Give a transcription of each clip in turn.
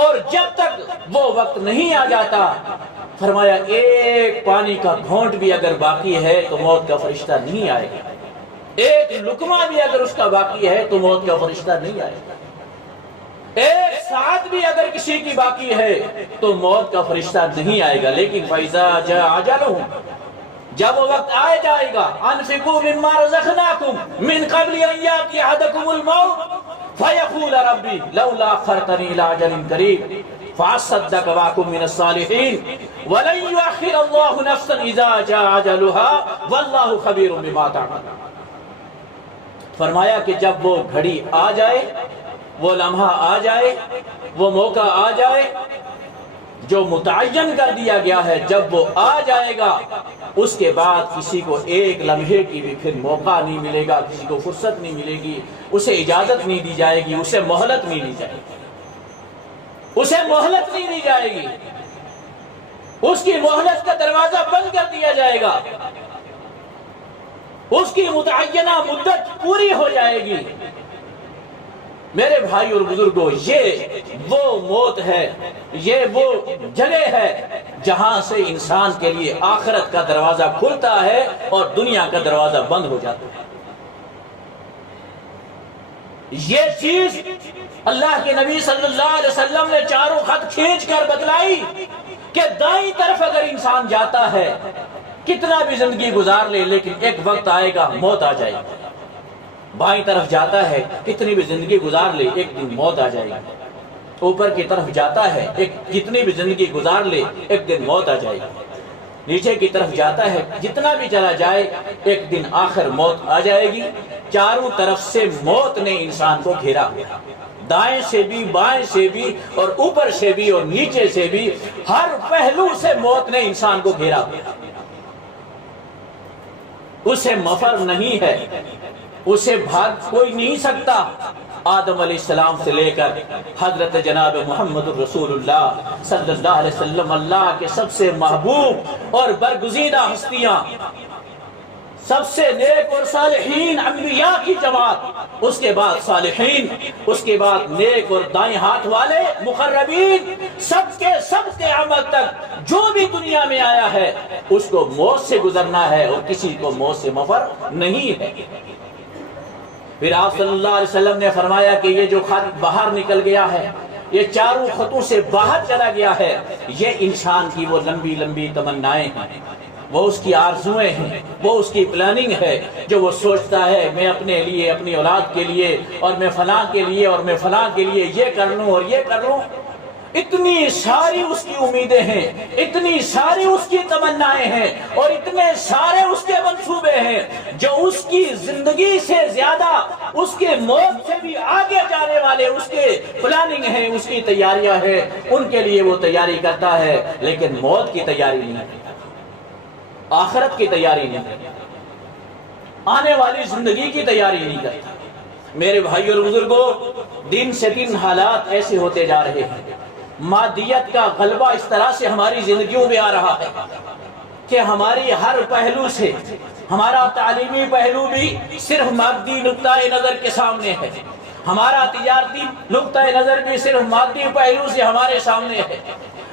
اور جب تک وہ وقت نہیں آ جاتا فرمایا ایک پانی کا گھونٹ بھی اگر باقی ہے تو موت کا فرشتہ نہیں آئے گا، ایک لقمہ بھی اگر اس کا باقی ہے تو موت کا فرشتہ نہیں آئے گا، ایک ساتھ بھی اگر کسی کی باقی ہے تو موت کا فرشتہ نہیں آئے گا۔ لیکن فَإِذَا جَاءَ أَجَلُهُمْ، جب وہ وقت آئے جائے گا، أَنفِقُوا مِمَّا رَزَقْنَاكُمْ مِنْ قَبْلِ أَنْ يَأْتِيَ أَحَدَكُمُ الْمَوْتُ فَيَقُولَ رَبِّي لَوْلَا أَخَّرْتَنِي إِلَىٰ أَجَلٍ قَرِيبٍ فَأَصَّدَّقَ وَأَكُن مِّنَ الصَّالِحِينَ وَلَن يُؤَخِّرَ اللَّهُ نَفْسًا إِذَا جَاءَ أَجَلُهَا وَاللَّهُ خَبِيرٌ بِمَا تَعْمَلُونَ۔ فرمایا کہ جب وہ گھڑی آ جائے، وہ لمحہ آ جائے، وہ موقع آ جائے جو متعین کر دیا گیا ہے، جب وہ آ جائے گا اس کے بعد کسی کو ایک لمحے کی بھی پھر موقع نہیں ملے گا، کسی کو فرصت نہیں ملے گی، اسے اجازت نہیں دی جائے گی، اسے مہلت نہیں دی جائے گی، اسے مہلت نہیں دی جائے گی، اس کی مہلت کا دروازہ بند کر دیا جائے گا، اس کی متعینہ مدت پوری ہو جائے گی۔ میرے بھائی اور بزرگوں، یہ وہ موت ہے، یہ وہ جگہ ہے جہاں سے انسان کے لیے آخرت کا دروازہ کھلتا ہے اور دنیا کا دروازہ بند ہو جاتا ہے۔ یہ چیز اللہ کے نبی صلی اللہ علیہ وسلم نے چاروں خط کھینچ کر بتلائی کہ دائیں طرف اگر انسان جاتا ہے کتنا بھی زندگی گزار لے لیکن ایک وقت آئے گا موت آ جائے گی، بائیں طرف جاتا ہے کتنی بھی زندگی گزار لے ایک دن موت آ جائے گی، اوپر کی طرف جاتا ہے کتنی بھی زندگی گزار لے ایک دن موت آ جائے گی، نیچے کی طرف جاتا ہے جتنا بھی چلا جائے ایک دن آخر موت آ جائے گی۔ چاروں طرف سے موت نے انسان کو گھیرا ہوا، دائیں سے بھی، بائیں سے بھی، اور اوپر سے بھی اور نیچے سے بھی، ہر پہلو سے موت نے انسان کو گھیرا ہوا، اسے مفر نہیں ہے، اسے بھاگ کوئی نہیں سکتا۔ آدم علیہ السلام سے لے کر حضرت جناب محمد رسول اللہ صلی اللہ علیہ وسلم، اللہ کے سب سے محبوب اور برگزیدہ ہستیاں، سب سے نیک اور صالحین انبیاء کی جماعت، اس کے بعد صالحین، اس کے بعد نیک اور دائیں ہاتھ والے مقربین، سب کے قیامت تک جو بھی دنیا میں آیا ہے اس کو موت سے گزرنا ہے اور کسی کو موت سے مفر نہیں ہے۔ پھر آپ صلی اللہ علیہ وسلم نے فرمایا کہ یہ جو خط باہر نکل گیا ہے، یہ چاروں خطوں سے باہر چلا گیا ہے، یہ انسان کی وہ لمبی لمبی تمنائیں ہیں، وہ اس کی آرزویں ہیں، وہ اس کی پلاننگ ہے جو وہ سوچتا ہے میں اپنے لیے، اپنی اولاد کے لیے، اور میں فلاں کے لیے، اور میں فلاں کے لیے یہ کر لوں اور یہ کر لوں۔ اتنی ساری اس کی امیدیں ہیں، اتنی ساری اس کی تمنائیں ہیں، اور اتنے سارے اس کے منصوبے ہیں جو اس کی زندگی سے زیادہ، اس کے موت سے بھی آگے جانے والے اس کے پلاننگ ہیں، اس کی تیاریاں ہیں، ان کے لیے وہ تیاری کرتا ہے، لیکن موت کی تیاری نہیں کرتا، آخرت کی تیاری نہیں کرتا، آنے والی زندگی کی تیاری نہیں کرتا۔ میرے بھائی اور بزرگوں، دن سے دن حالات ایسے ہوتے جا رہے ہیں، مادیت کا غلبہ اس طرح سے ہماری زندگیوں میں آ رہا ہے کہ ہماری ہر پہلو سے، ہمارا تعلیمی پہلو بھی صرف مادی نقطہ نظر کے سامنے ہے، ہمارا تجارتی نقطہ نظر بھی صرف مادی پہلو سے ہمارے سامنے ہے،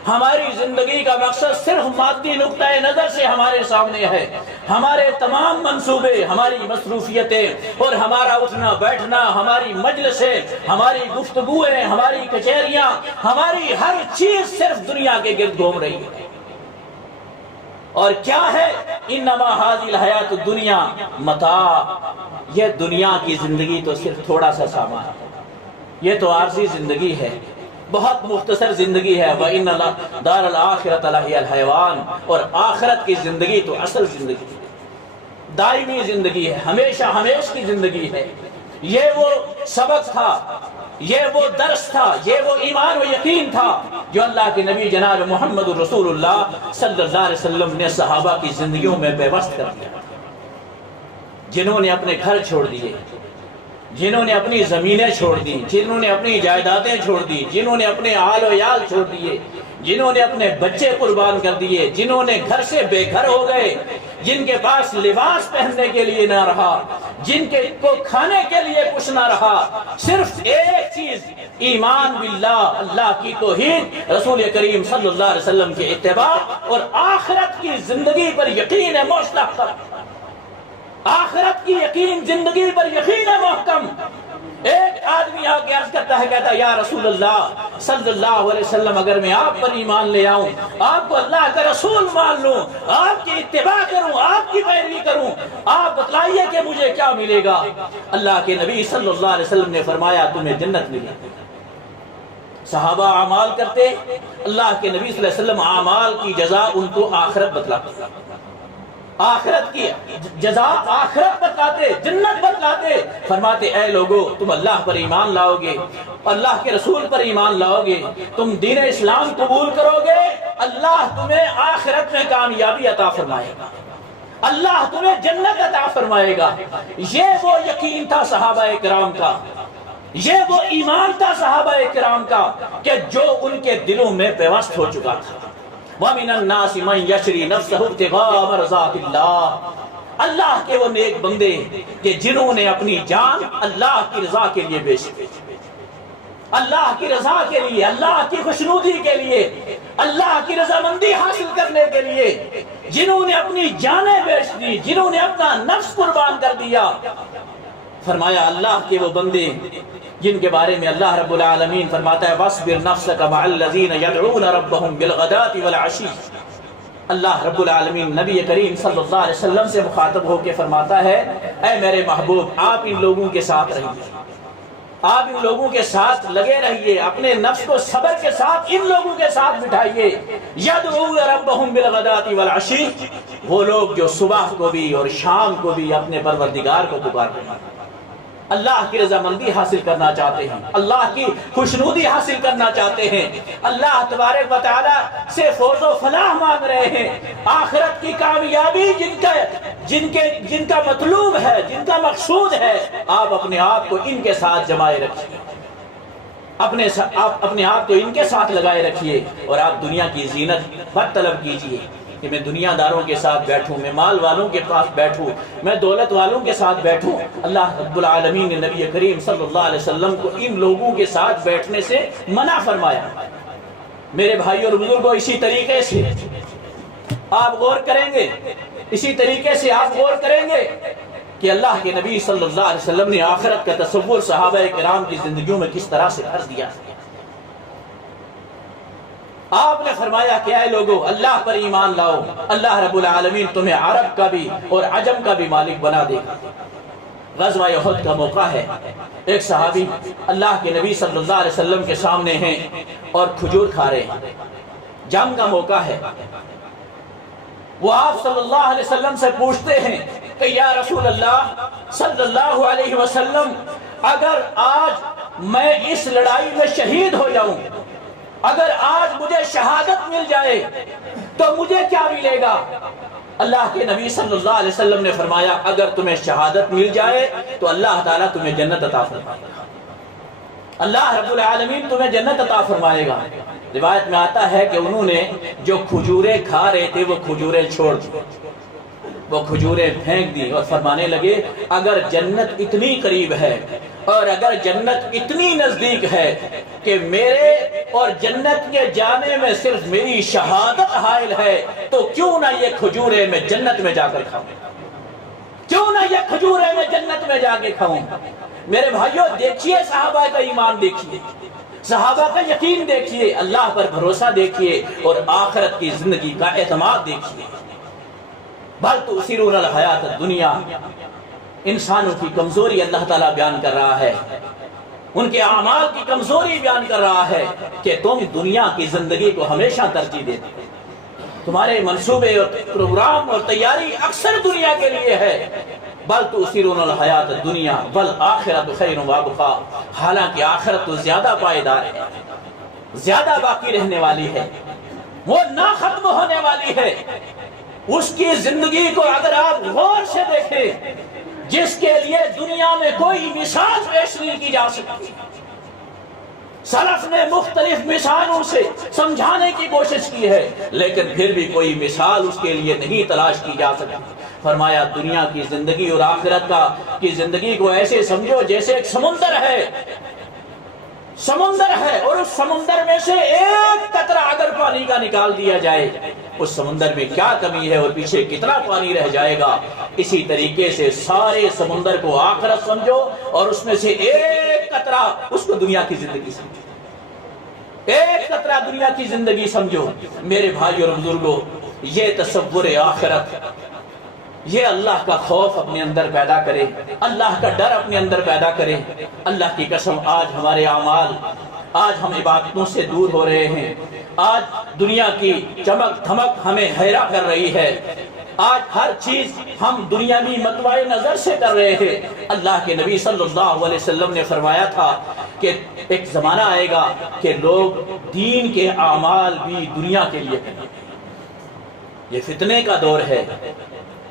ہماری زندگی کا مقصد صرف مادی نقطہ نظر سے ہمارے سامنے ہے، ہمارے تمام منصوبے، ہماری مصروفیتیں اور ہمارا اٹھنا بیٹھنا، ہماری مجلسیں، ہماری گفتگویں، ہماری کچہریاں، ہماری ہر چیز صرف دنیا کے گرد گھوم رہی ہے۔ اور کیا ہے؟ انما هذه الحیات الدنیا متاع، یہ دنیا کی زندگی تو صرف تھوڑا سا سامان ہے، یہ تو عارضی زندگی ہے، بہت مختصر زندگی ہے۔ وَإِنَّ دَارَ الْآخِرَةَ لَهِيَ الْحَيَوَانُ، اور آخرت کی زندگی تو اصل زندگی ہے، دائمی زندگی ہے، ہمیشہ ہمیش کی زندگی ہے۔ یہ وہ سبق تھا، یہ وہ درس تھا، یہ وہ ایمان و یقین تھا جو اللہ کے نبی جناب محمد رسول اللہ صلی اللہ علیہ وسلم نے صحابہ کی زندگیوں میں پیوست کر دیا، جنہوں نے اپنے گھر چھوڑ دیے، جنہوں نے اپنی زمینیں چھوڑ دی، جنہوں نے اپنی جائیدادیں چھوڑ دی، جنہوں نے اپنے آل و عیال چھوڑ دیے، جنہوں نے اپنے بچے قربان کر دیے، جنہوں نے گھر سے بے گھر ہو گئے، جن کے پاس لباس پہننے کے لیے نہ رہا، جن کے کو کھانے کے لیے کچھ نہ رہا، صرف ایک چیز ایمان باللہ، اللہ کی توحید، رسول کریم صلی اللہ علیہ وسلم کی اتباع اور آخرت کی زندگی پر یقین مستحکم، آخرت کی یقین زندگی پر یقین محکم۔ ایک آدمی آ کے عرض کرتا ہے، کہتا ہے یا رسول اللہ صلی اللہ علیہ وسلم، اگر میں آپ پر ایمان لے آؤں، آپ کو اللہ کا رسول مان لوں، آپ کی اتباع کروں، آپ کی پیروی کروں، آپ بتلائیے کہ مجھے کیا ملے گا؟ اللہ کے نبی صلی اللہ علیہ وسلم نے فرمایا تمہیں جنت ملے گی۔ صحابہ اعمال کرتے، اللہ کے نبی صلی اللہ علیہ وسلم اعمال کی جزا ان کو آخرت بتلاتے، آخرت کی جزا آخرت بتلاتے، جنت بتلاتے، فرماتے اے لوگو تم اللہ پر ایمان لاؤ گے، اللہ کے رسول پر ایمان لاؤ گے، تم دین اسلام قبول کرو گے، اللہ تمہیں آخرت میں کامیابی عطا فرمائے گا، اللہ تمہیں جنت عطا فرمائے گا۔ یہ وہ یقین تھا صحابہ کرام کا، یہ وہ ایمان تھا صحابہ کرام کا کہ جو ان کے دلوں میں پیوست ہو چکا تھا۔ وَمِنَ النَّاسِ مَنْ يَشْرِي نَفْسَهُ ابْتِغَاءَ مَرْضَاتِ اللَّهِ، اللہ کے وہ نیک بندے کہ جنہوں نے اپنی جان اللہ کی رضا کے لیے بیچی، اللہ کی رضا کے لیے، اللہ کی خوشنودی کے لیے، اللہ کی رضامندی حاصل کرنے کے لیے جنہوں نے اپنی جانیں بیچ دی، جنہوں نے اپنا نفس قربان کر دیا۔ فرمایا اللہ کے وہ بندے جن کے بارے میں اللہ رب العالمین فرماتا ہے وَاصْبِرْ نَفْسَكَ مَعَ الَّذِينَ يَدْعُونَ رَبَّهُمْ بِالْغَدَاةِ وَالْعَشِيِّ، اللہ رب العالمین نبی کریم صلی اللہ علیہ وسلم سے مخاطب ہو کے فرماتا ہے اے میرے محبوب آپ ان لوگوں کے ساتھ رہیے، آپ ان لوگوں کے ساتھ لگے رہیے، اپنے نفس کو صبر کے ساتھ ان لوگوں کے ساتھ بٹھائیے۔ یدعون ربهم بالغداة والعشی، وہ لوگ جو صبح کو بھی اور شام کو بھی اپنے پروردگار کو پکارتے ہیں، اللہ کی رضامندی حاصل کرنا چاہتے ہیں، اللہ کی خوشنودی حاصل کرنا چاہتے ہیں، اللہ تبارک و تعالی سے فوز و فلاح مانگ رہے ہیں، آخرت کی کامیابی جن کا مطلوب ہے، جن کا مقصود ہے، آپ اپنے آپ کو ان کے ساتھ جمائے رکھیے، آپ اپنے آپ کو ان کے ساتھ لگائے رکھیے، اور آپ دنیا کی زینت مت طلب کیجیے کہ میں دنیا داروں کے ساتھ بیٹھوں، میں مال والوں کے پاس بیٹھوں، میں دولت والوں کے ساتھ بیٹھوں۔ اللہ رب العالمین نے نبی کریم صلی اللہ علیہ وسلم کو ان لوگوں کے ساتھ بیٹھنے سے منع فرمایا۔ میرے بھائی اور بزرگوں، اسی طریقے سے آپ غور کریں گے، اسی طریقے سے آپ غور کریں گے کہ اللہ کے نبی صلی اللہ علیہ وسلم نے آخرت کا تصور صحابہ کرام کی زندگیوں میں کس طرح سے کر دیا۔ آپ نے فرمایا کہ اے لوگو اللہ پر ایمان لاؤ، اللہ رب العالمین تمہیں عرب کا بھی اور عجم کا بھی مالک بنا دے گا۔ غزوہ احد کا موقع ہے، ایک صحابی اللہ کے نبی صلی اللہ علیہ وسلم کے سامنے ہیں اور کھجور کھا رہے ہیں، جنگ کا موقع ہے۔ وہ آپ صلی اللہ علیہ وسلم سے پوچھتے ہیں کہ یا رسول اللہ صلی اللہ علیہ وسلم، اگر آج میں اس لڑائی میں شہید ہو جاؤں، اگر آج مجھے شہادت مل جائے تو مجھے کیا ملے گا؟ اللہ کے نبی صلی اللہ علیہ وسلم نے فرمایا اگر تمہیں شہادت مل جائے تو اللہ تعالیٰ تمہیں جنت عطا فرمائے گا، اللہ رب العالمین تمہیں جنت عطا فرمائے گا۔ روایت میں آتا ہے کہ انہوں نے جو کھجوریں کھا رہے تھے وہ کھجوریں چھوڑ دی، وہ کھجوریں پھینک دی اور فرمانے لگے اگر جنت اتنی قریب ہے اور اگر جنت اتنی نزدیک ہے کہ میرے اور جنت کے جانے میں صرف میری شہادت حائل ہے تو کیوں نہ یہ کھجوریں میں جنت میں جا کر کھاؤں، کیوں نہ یہ کھجوریں میں جنت میں جا کے کھاؤں۔ میرے بھائیوں دیکھیے صحابہ کا ایمان دیکھیے، صحابہ کا یقین دیکھیے، اللہ پر بھروسہ دیکھیے اور آخرت کی زندگی کا اعتماد دیکھیے۔ بل تؤثرون الحیات الدنیا، انسانوں کی کمزوری اللہ تعالیٰ بیان کر رہا ہے، ان کے اعمال کی کمزوری بیان کر رہا ہے کہ تم دنیا کی زندگی کو ہمیشہ ترجیح دیتے، تمہارے منصوبے اور پروگرام اور تیاری اکثر دنیا کے لیے ہے۔ بل تؤثرون الحیات الدنیا والآخرۃ خیر وابقیٰ، حالانکہ آخرت تو زیادہ پائیدار ہے، زیادہ باقی رہنے والی ہے، وہ نہ ختم ہونے والی ہے۔ اس کی زندگی کو اگر آپ غور سے دیکھیں جس کے لیے دنیا میں کوئی مثال پیش نہیں کی جا سکتی، سلف نے مختلف مثالوں سے سمجھانے کی کوشش کی ہے، لیکن پھر بھی کوئی مثال اس کے لیے نہیں تلاش کی جا سکتی۔ فرمایا دنیا کی زندگی اور آخرت کی زندگی کو ایسے سمجھو جیسے ایک سمندر ہے، سمندر ہے، اور اس سمندر میں سے ایک قطرہ اگر پانی کا نکال دیا جائے، اس سمندر میں کیا کمی ہے اور پیچھے کتنا پانی رہ جائے گا۔ اسی طریقے سے سارے سمندر کو آخرت سمجھو اور اس میں سے ایک قطرہ اس کو دنیا کی زندگی سمجھو، ایک قطرہ دنیا کی زندگی سمجھو۔ میرے بھائی اور بزرگوں، یہ تصور آخرت، یہ اللہ کا خوف اپنے اندر پیدا کرے، اللہ کا ڈر اپنے اندر پیدا کرے۔ اللہ کی قسم آج ہمارے اعمال، آج ہم عبادتوں سے دور ہو رہے ہیں، آج دنیا کی چمک دھمک ہمیں حیران کر رہی ہے، آج ہر چیز ہم دنیاوی مطمع نظر سے کر رہے ہیں۔ اللہ کے نبی صلی اللہ علیہ وسلم نے فرمایا تھا کہ ایک زمانہ آئے گا کہ لوگ دین کے اعمال بھی دنیا کے لیے کریں گے۔ یہ فتنے کا دور ہے،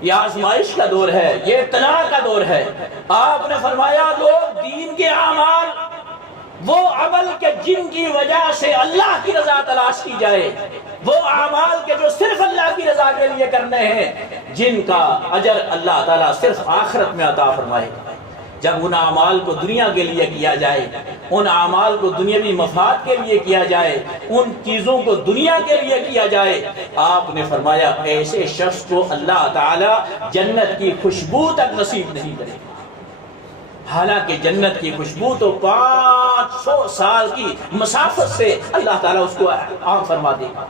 یہ آزمائش کا دور ہے، یہ ابتلاء کا دور ہے۔ آپ نے فرمایا لوگ دین کے اعمال، وہ عمل کے جن کی وجہ سے اللہ کی رضا تلاش کی جائے، وہ اعمال کے جو صرف اللہ کی رضا کے لیے کرنے ہیں، جن کا اجر اللہ تعالیٰ صرف آخرت میں عطا فرمائے گا۔ جب ان اعمال کو دنیا کے لیے کیا جائے، ان اعمال کو دنیاوی مفاد کے لیے کیا جائے، ان چیزوں کو دنیا کے لیے کیا جائے، آپ نے فرمایا ایسے شخص کو اللہ تعالی جنت کی خوشبو تک نصیب نہیں کرے گا۔ حالانکہ جنت کی خوشبو تو 500 سال کی مسافت سے اللہ تعالیٰ اس کو عام فرما دے گا۔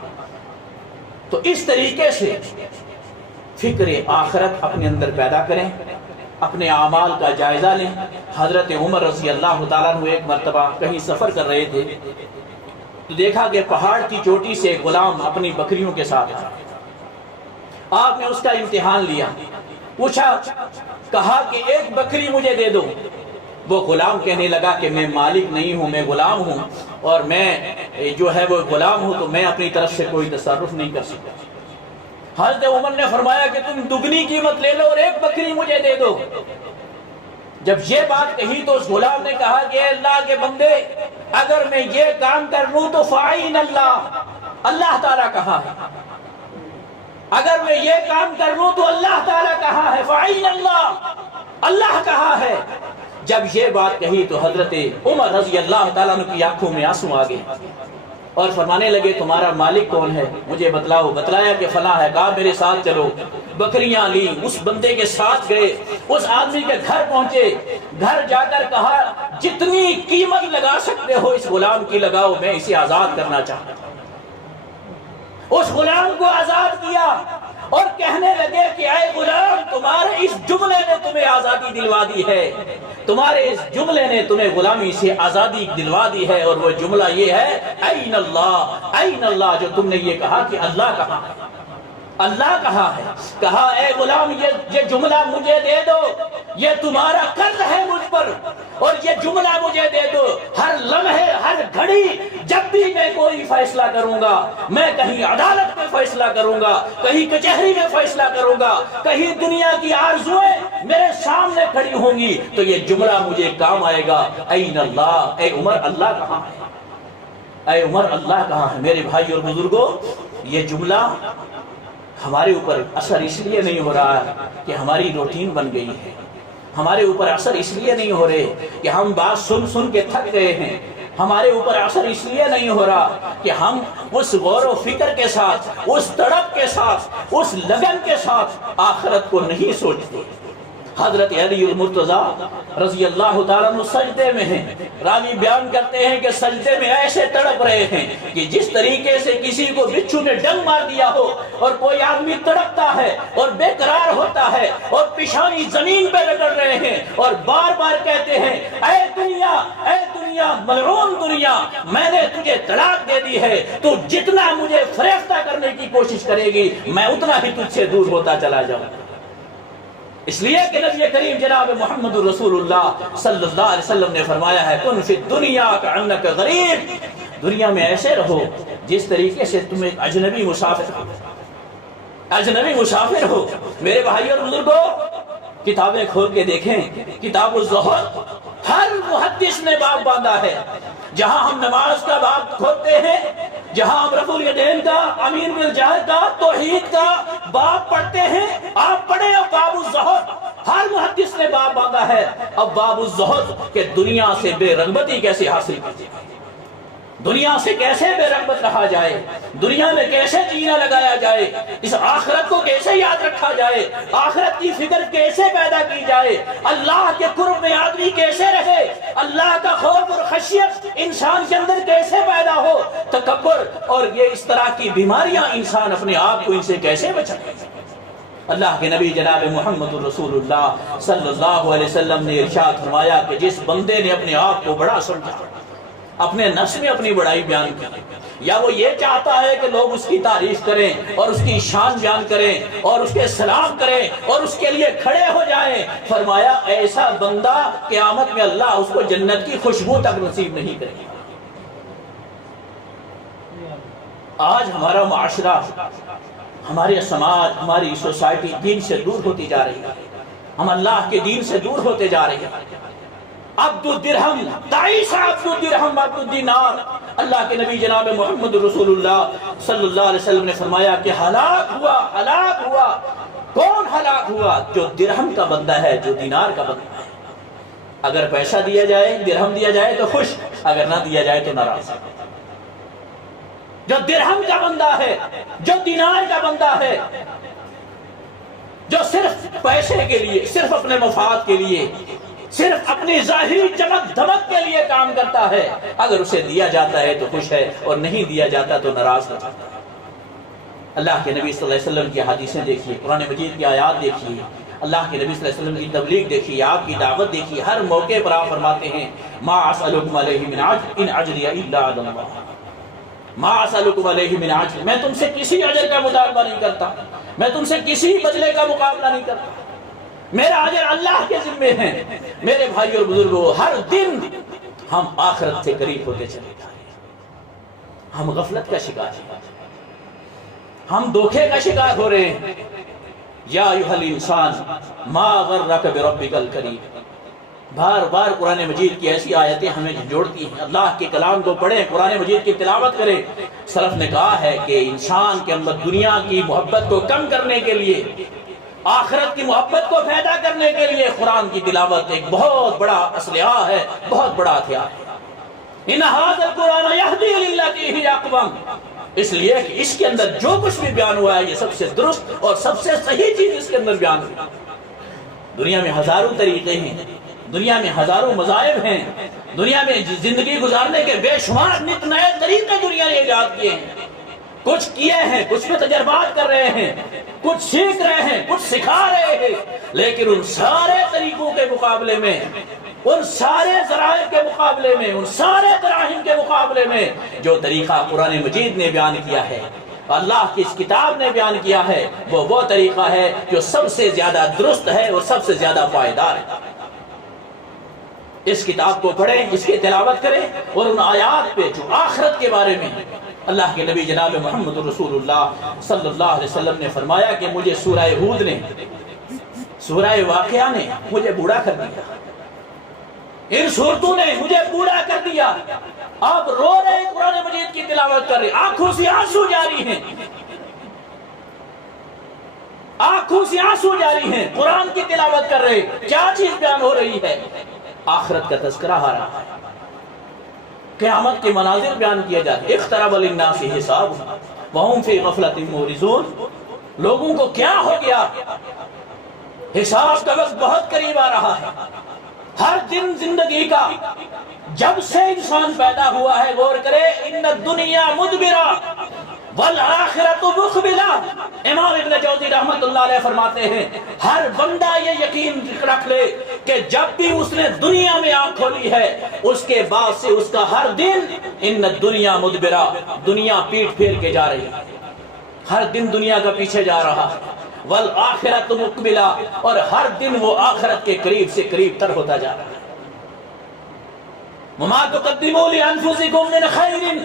تو اس طریقے سے فکر آخرت اپنے اندر پیدا کریں، اپنے اعمال کا جائزہ لیں۔ حضرت عمر رضی اللہ تعالیٰ عنہ ایک مرتبہ کہیں سفر کر رہے تھے تو دیکھا کہ پہاڑ کی چوٹی سے ایک غلام اپنی بکریوں کے ساتھ تھا۔ آپ نے اس کا امتحان لیا، پوچھا، کہا کہ ایک بکری مجھے دے دو۔ وہ غلام کہنے لگا کہ میں مالک نہیں ہوں، میں غلام ہوں، اور میں جو ہے وہ غلام ہوں، تو میں اپنی طرف سے کوئی تصرف نہیں کر سکتا۔ حضرت عمر نے فرمایا کہ تم دگنی قیمت لے لو اور ایک بکری مجھے دے دو۔ جب یہ بات کہی تو اس غلام نے کہا کہ اے اللہ کے بندے، اگر میں یہ کام کر لوں تو فَعَيْنَ اللہ، اللہ تعالیٰ کہاں ہے؟ اگر میں یہ کام کر لوں تو اللہ تعالیٰ کہاں ہے؟ فَعَيْنَ اللہ، اللہ کہاں ہے؟ جب یہ بات کہی تو حضرت عمر رضی اللہ تعالیٰ عنہ کی آنکھوں میں آنسو آ گئے اور فرمانے لگے تمہارا مالک کون ہے؟ مجھے بتلاؤ۔ بتلایا کہ فلاں ہے۔ کہا میرے ساتھ چلو۔ بکریاں لی، اس بندے کے ساتھ گئے، اس آدمی کے گھر پہنچے، گھر جا کر کہا جتنی قیمت لگا سکتے ہو اس غلام کی لگاؤ، میں اسے آزاد کرنا چاہتا ہوں۔ اس غلام کو آزاد کیا اور کہنے لگے کہ اے غلام، تمہارے اس جملے نے تمہیں آزادی دلوا دی ہے، تمہارے اس جملے نے تمہیں غلامی سے آزادی دلوا دی ہے، اور وہ جملہ یہ ہے این اللہ، این اللہ، جو تم نے یہ کہا کہ اللہ کہاں ہے، اللہ کہاں ہے۔ کہا اے غلام، یہ جملہ مجھے دے دو، یہ تمہارا قرض ہے مجھ پر، اور یہ جملہ مجھے دے دو۔ ہر لمحے، ہر گھڑی، جب بھی میں کوئی فیصلہ کروں گا، میں کہیں عدالت میں فیصلہ کروں گا، کہیں کچہری میں فیصلہ کروں گا، کہیں دنیا کی آرزوئیں میرے سامنے کھڑی ہوں گی، تو یہ جملہ مجھے کام آئے گا۔ این اللہ، اے عمر، اللہ کہاں ہے؟ اے عمر، اللہ کہاں ہے؟ میرے بھائی اور بزرگوں، یہ جملہ ہمارے اوپر اثر اس لیے نہیں ہو رہا ہے کہ ہماری روٹین بن گئی ہے، ہمارے اوپر اثر اس لیے نہیں ہو رہے کہ ہم بات سن سن کے تھک گئے ہیں، ہمارے اوپر اثر اس لیے نہیں ہو رہا کہ ہم اس غور و فکر کے ساتھ، اس تڑپ کے ساتھ، اس لگن کے ساتھ آخرت کو نہیں سوچتے۔ حضرت علی المرتضیٰ رضی اللہ تعالیٰ عنہ سجدے میں ہیں، راوی بیان کرتے ہیں کہ سجدے میں ایسے تڑپ رہے ہیں کہ جس طریقے سے کسی کو بچھو نے ڈنگ مار دیا ہو، اور کوئی آدمی تڑپتا ہے اور بے قرار ہوتا ہے اور پیشانی زمین پہ رگڑ رہے ہیں اور بار بار کہتے ہیں اے دنیا، اے دنیا، ملعون دنیا، میں نے تجھے طلاق دے دی ہے، تو جتنا مجھے فریفتہ کرنے کی کوشش کرے گی میں اتنا ہی تجھ سے دور ہوتا چلا جاؤں۔ اس لیے کہ نبی کریم جناب محمد رسول اللہ صلی اللہ علیہ وسلم نے فرمایا ہے کن فی الدنیا کأنک غریب، دنیا میں ایسے رہو جس طریقے سے تم ایک اجنبی مسافر ہو، اجنبی مسافر ہو۔ میرے بھائی اور بزرگوں، کتابیں کھول کے دیکھیں، کتاب الزہد، ہر محدث نے باب باندھا ہے، جہاں ہم نماز کا باب کھولتے ہیں، جہاں ہم رفع الیدین کا، امین بالجہر کا، توحید کا باب پڑھتے ہیں، آپ پڑھیں باب الزہد، ہر محدث نے باب باندھا ہے اب باب الزہد کہ دنیا سے بے رغبتی کیسے حاصل کی جائے، دنیا سے کیسے بے رغبت رہا جائے، دنیا میں کیسے جینا لگایا جائے، اس آخرت کو کیسے یاد رکھا جائے، آخرت کی فکر کیسے پیدا کی جائے، اللہ کے قرب میں آدمی کیسے رہے، اللہ کا خوف اور خشیت انسان کے اندر کیسے پیدا ہو، تکبر اور یہ اس طرح کی بیماریاں انسان اپنے آپ کو ان سے کیسے بچائے۔ اللہ کے نبی جناب محمد رسول اللہ صلی اللہ علیہ وسلم نے ارشاد فرمایا کہ جس بندے نے اپنے آپ کو بڑا سمجھا، اپنے نفس میں اپنی بڑائی بیان کی، یا وہ یہ چاہتا ہے کہ لوگ اس کی تعریف کریں اور اس کی شان بیان کریں اور اس کے سلام کریں اور اس کے لیے کھڑے ہو جائیں، فرمایا ایسا بندہ قیامت میں اللہ اس کو جنت کی خوشبو تک نصیب نہیں کرے گا۔ آج ہمارا معاشرہ، ہمارے سماج، ہماری سوسائٹی دین سے دور ہوتی جا رہی ہے، ہم اللہ کے دین سے دور ہوتے جا رہے ہیں۔ عبد الدرہم، تعیس عبد الدرہم عبد الدینار، اللہ کے نبی جناب محمد رسول اللہ صلی اللہ علیہ وسلم نے فرمایا کہ ہلاک ہوا، کون ہلاک ہوا؟ جو درہم کا بندہ ہے، جو دینار کا بندہ ہے۔ اگر پیسہ دیا جائے، درہم دیا جائے تو خوش، اگر نہ دیا جائے تو ناراض۔ جو درہم کا بندہ ہے، جو دینار کا بندہ ہے، جو صرف پیسے کے لیے، صرف اپنے مفاد کے لیے، صرف اپنی ظاہری چمک دھمک کے لیے کام کرتا ہے، اگر اسے دیا جاتا ہے تو خوش ہے اور نہیں دیا جاتا تو ناراض ہوتا ہے۔ اللہ کے نبی صلی اللہ علیہ وسلم کی حدیثیں دیکھیے، قرآن مجید کی آیات دیکھیے، اللہ کے نبی صلی اللہ علیہ وسلم کی تبلیغ دیکھیے، آپ کی دعوت دیکھیے، ہر موقع پر آپ فرماتے ہیں ما اسألکم علیہ من اجر ان اجری الا علی اللہ، ما اسألکم علیہ من اجر، میں تم سے کسی اجر کا مطالبہ نہیں کرتا، میں تم سے کسی بدلے کا مقابلہ نہیں کرتا، میرا اجر اللہ کے ذمے ہے۔ میرے بھائی اور بزرگوں، ہر دن ہم آخرت سے قریب ہوتے چلے جا رہے ہیں، ہم غفلت کا شکار ہیں، ہم دھوکے کا شکار ہو رہے ہیں۔ یا ایھا الانسان ما غرک بربک الکریم، بار بار قرآن مجید کی ایسی آیتیں ہمیں جوڑتی ہیں۔ اللہ کے کلام کو پڑھیں، قرآن مجید کی تلاوت کریں۔ سلف نے کہا ہے کہ انسان کے اندر دنیا کی محبت کو کم کرنے کے لیے، آخرت کی محبت کو پیدا کرنے کے لیے قرآن کی تلاوت ایک بہت بڑا اسلحہ ہے، بہت بڑا ہتھیار ہے۔ ان ھذا القرآن یہدی للتی ہی اقوم، اس لیے کہ اس کے اندر جو کچھ بھی بیان ہوا ہے یہ سب سے درست اور سب سے صحیح چیز اس کے اندر بیان ہوئی۔ دنیا میں ہزاروں طریقے ہیں، دنیا میں ہزاروں مذاہب ہیں، دنیا میں زندگی گزارنے کے بے شمار نت نئے طریقے دنیا نے ایجاد کیے ہیں، کچھ کیے ہیں، کچھ پہ تجربات کر رہے ہیں، کچھ سیکھ رہے ہیں، کچھ سکھا رہے ہیں، لیکن ان سارے طریقوں کے مقابلے میں، ان سارے ذرائع کے مقابلے میں، ان سارے دراہم کے مقابلے میں جو طریقہ قرآن مجید نے بیان کیا ہے، اللہ کی اس کتاب نے بیان کیا ہے، وہ طریقہ ہے جو سب سے زیادہ درست ہے اور سب سے زیادہ پائیدار ہے۔ اس کتاب کو پڑھیں، اس کی تلاوت کریں، اور ان آیات پہ جو آخرت کے بارے میں اللہ کے نبی جناب محمد رسول اللہ صلی اللہ علیہ وسلم نے فرمایا کہ مجھے سورہ ہود نے، سورہ واقعہ نے مجھے بوڑھا کر دیا، ان صورتوں نے مجھے بوڑھا کر دیا۔ آپ رو رہے ہیں، قرآن مجید کی تلاوت کر رہے، آنکھوں سے آنسو جاری ہیں، آنکھوں سے آنسو جاری ہیں، قرآن کی تلاوت کر رہے، کیا چیز بیان ہو رہی ہے؟ آخرت کا تذکرہ آ رہا ہے، قیامت کے مناظر بیان کیا جاتے، اقترب للناس حسابهم وهم فی غفلۃ معرضون، لوگوں کو کیا ہو گیا؟ حساب کا وقت بہت قریب آ رہا ہے۔ ہر دن زندگی کا جب سے انسان پیدا ہوا ہے، غور کرے، ان الدنیا مدبرہ والآخرۃ مقبلہ۔ امام ابن جوزی رحمت اللہ علیہ فرماتے ہیں ہر بندہ یہ یقین رکھ لے کہ جب بھی اس نے دنیا میں آنکھ کھولی ہے، اس کے بعد سے اس کا ہر دن ان الدنیا مدبرہ، دنیا پیٹ پھیر کے جا رہی ہے، ہر دن دنیا کا پیچھے جا رہا ہے، والآخرۃ مقبلہ، اور ہر دن وہ آخرت کے قریب سے قریب تر ہوتا جا رہا ہے۔ وما تقدموا لانفسکم من خیر،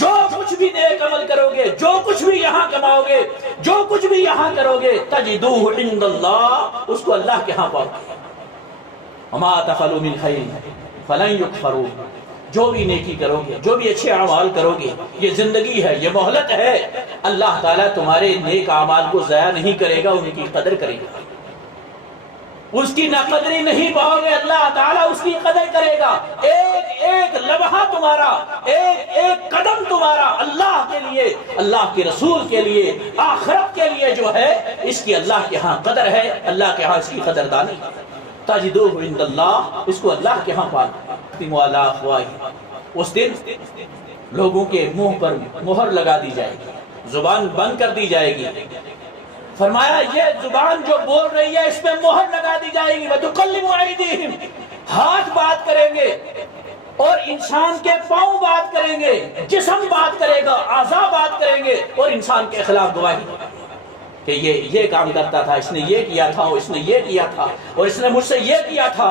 جو کچھ بھی نیک عمل کرو گے، جو کچھ بھی یہاں کماؤ گے، جو کچھ بھی یہاں کرو گے، تجدوہ عند اللہ، اس کو اللہ کے ہاں پاؤ گے۔ وما تفعلوا من خیر فلن یکفروہ، جو بھی نیکی کرو گے، جو بھی اچھے اعمال کرو گے، یہ زندگی ہے، یہ مہلت ہے، اللہ تعالیٰ تمہارے نیک اعمال کو ضائع نہیں کرے گا، ان کی قدر کرے گا۔ اس کی ناقدری نہیں پاؤ گے، اللہ تعالیٰ اس کی قدر کرے گا۔ ایک ایک لمحہ تمہارا، ایک ایک قدم تمہارا اللہ کے لیے، اللہ کے رسول کے لیے، آخرت کے لیے جو ہے، اس کی اللہ کے ہاں قدر ہے، اللہ کے ہاں اس کی قدردانی ہے۔ تجدوہ عند اللہ، اس کو اللہ کے ہاں پانا۔ مولا افواہ، اس دن لوگوں کے منہ پر مہر لگا دی جائے گی، زبان بند کر دی جائے گی۔ فرمایا یہ زبان جو بول رہی ہے اس پہ مہر لگا دی جائے گی۔ وَتُكَلِّمُ أَيْدِيهِمْ، ہاتھ بات کریں گے، اور انسان کے پاؤں بات کریں گے، جسم بات کرے گا، اعضاء بات کریں گے، اور انسان کے خلاف گواہی کہ یہ کام کرتا تھا، اس نے یہ کیا تھا، اور اس نے یہ کیا تھا، اور اس نے مجھ سے یہ کیا تھا۔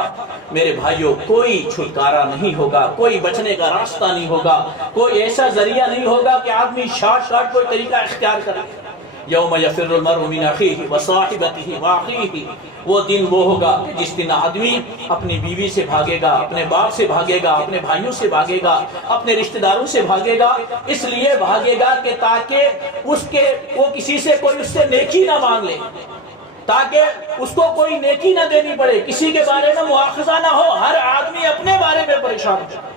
میرے بھائیوں، کوئی چھٹکارا نہیں ہوگا، کوئی بچنے کا راستہ نہیں ہوگا، کوئی ایسا ذریعہ نہیں ہوگا کہ آدمی شارٹ کوئی طریقہ اختیار کرے۔ یوم یفر المرء من اخیہ وصاحبتہ واخیہ، وہ دن وہ ہوگا کہ جس دن آدمی اپنی بیوی سے بھاگے گا، اپنے باپ سے بھاگے گا، اپنے بھائیوں سے بھاگے گا، اپنے رشتہ داروں سے بھاگے گا، اس لیے بھاگے گا کہ تاکہ وہ کسی سے کوئی اس سے نیکی نہ مانگ لے، تاکہ اس کو کوئی نیکی نہ دینی پڑے، کسی کے بارے میں مواخذہ نہ ہو۔ ہر آدمی اپنے بارے میں پریشان ہے،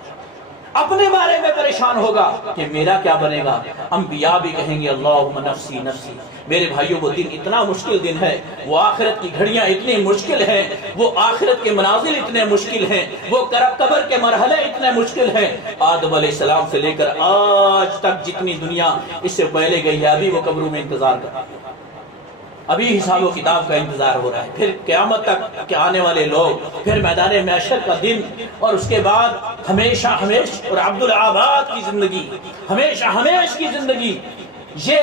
اپنے بارے میں پریشان ہوگا کہ میرا کیا بنے گا۔ انبیاء بھی کہیں گے اللہم نفسی نفسی۔ میرے بھائیوں، وہ دن اتنا مشکل دن ہے، وہ آخرت کی گھڑیاں اتنی مشکل ہیں، وہ آخرت کے منازل اتنے مشکل ہیں، وہ قبر کے مرحلے اتنے مشکل ہیں۔ آدم علیہ السلام سے لے کر آج تک جتنی دنیا اس سے پہلے گئی ہے، ابھی وہ قبروں میں انتظار کر رہا ہے، ابھی حساب و کتاب کا انتظار ہو رہا ہے، پھر قیامت تک کے آنے والے لوگ، پھر میدان محشر کا دن، اور اس کے بعد ہمیشہ ہمیش اور عبدالآباد کی زندگی، ہمیشہ ہمیش کی زندگی۔ یہ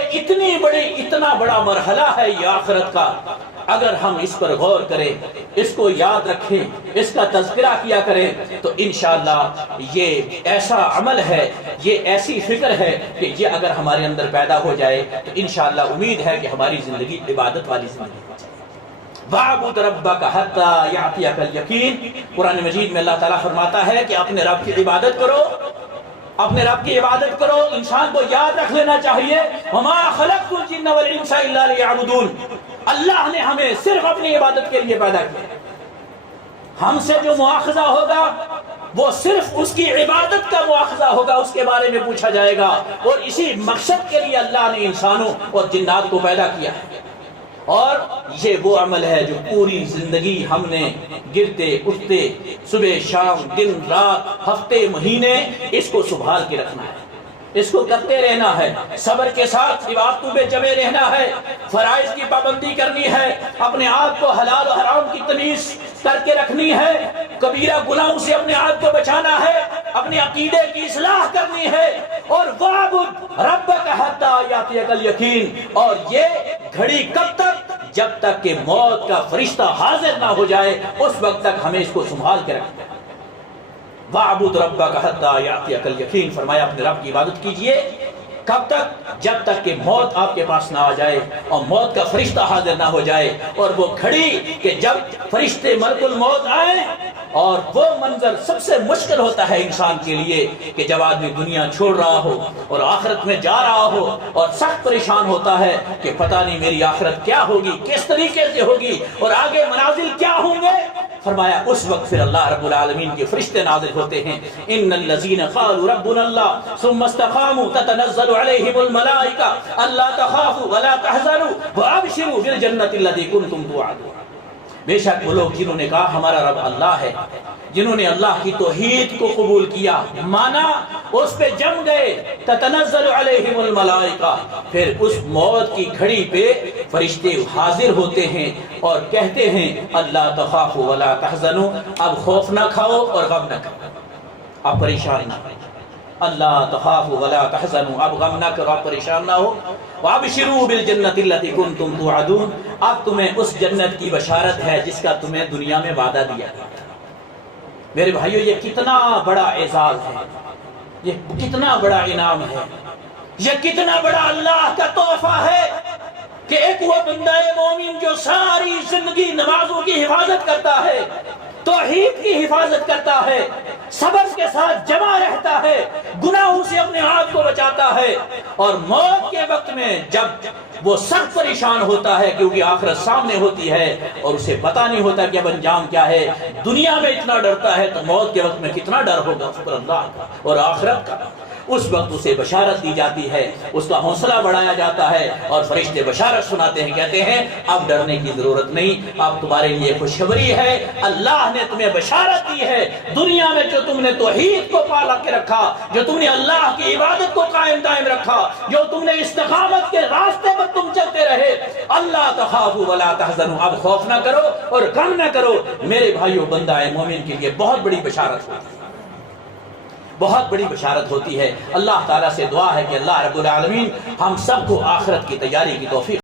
اتنا بڑا مرحلہ ہے یہ آخرت کا۔ اگر ہم اس پر غور کریں، اس کو یاد رکھیں، اس کا تذکرہ کیا کریں، تو انشاءاللہ یہ ایسا عمل ہے، یہ ایسی فکر ہے کہ یہ اگر ہمارے اندر پیدا ہو جائے تو انشاءاللہ امید ہے کہ ہماری زندگی عبادت والی زندگی ہو جائے۔ وَاعْبُدْ رَبَّكَ حَتَّى يَأْتِيَكَ الْيَقِينُ، قرآن مجید میں اللہ تعالیٰ فرماتا ہے کہ اپنے رب کی عبادت کرو، اپنے رب کی عبادت کرو۔ انسان کو یاد رکھ لینا چاہیے وَمَا خَلَقْتُ الْجِنَّ وَالْإِنسَ إِلَّا لِيَعْبُدُونَ، اللہ نے ہمیں صرف اپنی عبادت کے لیے پیدا کیا۔ ہم سے جو مواخذہ ہوگا وہ صرف اس کی عبادت کا مواخذہ ہوگا، اس کے بارے میں پوچھا جائے گا، اور اسی مقصد کے لیے اللہ نے انسانوں اور جنات کو پیدا کیا ہے۔ اور یہ وہ عمل ہے جو پوری زندگی ہم نے گرتے اٹھتے، صبح شام، دن رات، ہفتے مہینے، اس کو سنبھال کے رکھنا ہے، اس کو کرتے رہنا ہے، صبر کے ساتھ عبادتوں پہ جمے رہنا ہے، فرائض کی پابندی کرنی ہے، اپنے آپ کو حلال و حرام کی تمیز کر کے رکھنی ہے، کبیرہ گناہوں سے اپنے آپ کو بچانا ہے، اپنے عقیدے کی اصلاح کرنی ہے، اور وَاعْبُدْ رَبَّكَ حَتَّى يَأْتِيَكَ الْيَقِينُ۔ اور یہ گھڑی کب تک؟ جب تک کہ موت کا فرشتہ حاضر نہ ہو جائے، اس وقت تک ہمیں اس کو سنبھال کے رکھنا ہے۔ وَاعْبُدْ رَبَّكَ حَتَّى يَأْتِيَكَ الْيَقِينُ، فرمایا اپنے رب کی عبادت کیجئے، کب تک؟ جب تک کہ موت آپ کے پاس نہ آ جائے اور موت کا فرشتہ حاضر نہ ہو جائے۔ اور وہ گھڑی کہ جب فرشتے ملک الموت آئیں، اور وہ منظر سب سے مشکل ہوتا ہے انسان کے لیے کہ جب آدمی دنیا چھوڑ رہا ہو اور آخرت میں جا رہا ہو، اور سخت پریشان ہوتا ہے کہ پتہ نہیں میری آخرت کیا ہوگی، کس طریقے سے ہوگی، اور آگے منازل کیا ہوں گے۔ فرمایا اس وقت پھر اللہ رب العالمین کے فرشتے نازل ہوتے ہیں۔ ان الذین قالوا ربنا اللہ ثم استقاموا تتنزل علیہم الملائکہ الا تخافوا ولا تحزنوا وابشروا بالجنۃ التي کنتم توعدون۔ بے شک وہ لوگ جنہوں نے کہا ہمارا رب اللہ ہے، جنہوں نے اللہ کی توحید کو قبول کیا، مانا، اس پہ جم گئے، تتنزل علیہم الملائکہ، پھر اس موت کی گھڑی پہ فرشتے حاضر ہوتے ہیں اور کہتے ہیں اللہ تخافوا ولا تحزنوا، اب خوف نہ کھاؤ اور غم نہ کھاؤ، اب پریشان نہ ہو، اللہ تخافوا ولا تحزنوا، اب غم نہ کرو، اب پریشان نہ ہو، وابشروا بالجنۃ التي کنتم توعدون، اب تمہیں اس جنت کی بشارت ہے جس کا تمہیں دنیا میں وعدہ دیا گیا۔ میرے بھائیو، یہ کتنا بڑا اعزاز ہے، یہ کتنا بڑا انعام ہے، یہ کتنا بڑا اللہ کا تحفہ ہے کہ ایک وہ بندہ مومن جو ساری زندگی نمازوں کی حفاظت کرتا ہے، توحید کی حفاظت کرتا ہے، صبر کے ساتھ جمع رہتا ہے، گناہوں سے اپنے آپ کو بچاتا ہے، اور موت کے وقت میں جب وہ سخت پریشان ہوتا ہے کیونکہ آخرت سامنے ہوتی ہے اور اسے پتہ نہیں ہوتا کہ اب انجام کیا ہے، دنیا میں اتنا ڈرتا ہے تو موت کے وقت میں کتنا ڈر ہوگا شکر اللہ کا اور آخرت کا۔ اس وقت اسے بشارت دی جاتی ہے، اس کا حوصلہ بڑھایا جاتا ہے، اور فرشتے بشارت سناتے ہیں، کہتے ہیں اب ڈرنے کی ضرورت نہیں، اب تمہارے لیے خوشخبری ہے، اللہ نے تمہیں بشارت دی ہے، دنیا میں جو تم نے توحید کو پالا کے رکھا، جو تم نے اللہ کی عبادت کو قائم دائم رکھا، جو تم نے استقامت کے راستے پر تم چلتے رہے، اللہ تخافوا ولا تحزنوا، اب خوف نہ کرو اور غم نہ کرو۔ میرے بھائیو، بندہ مومن کے لیے بہت بڑی بشارت ہوتی ہے، بہت بڑی بشارت ہوتی ہے۔ اللہ تعالیٰ سے دعا ہے کہ اللہ رب العالمین ہم سب کو آخرت کی تیاری کی توفیق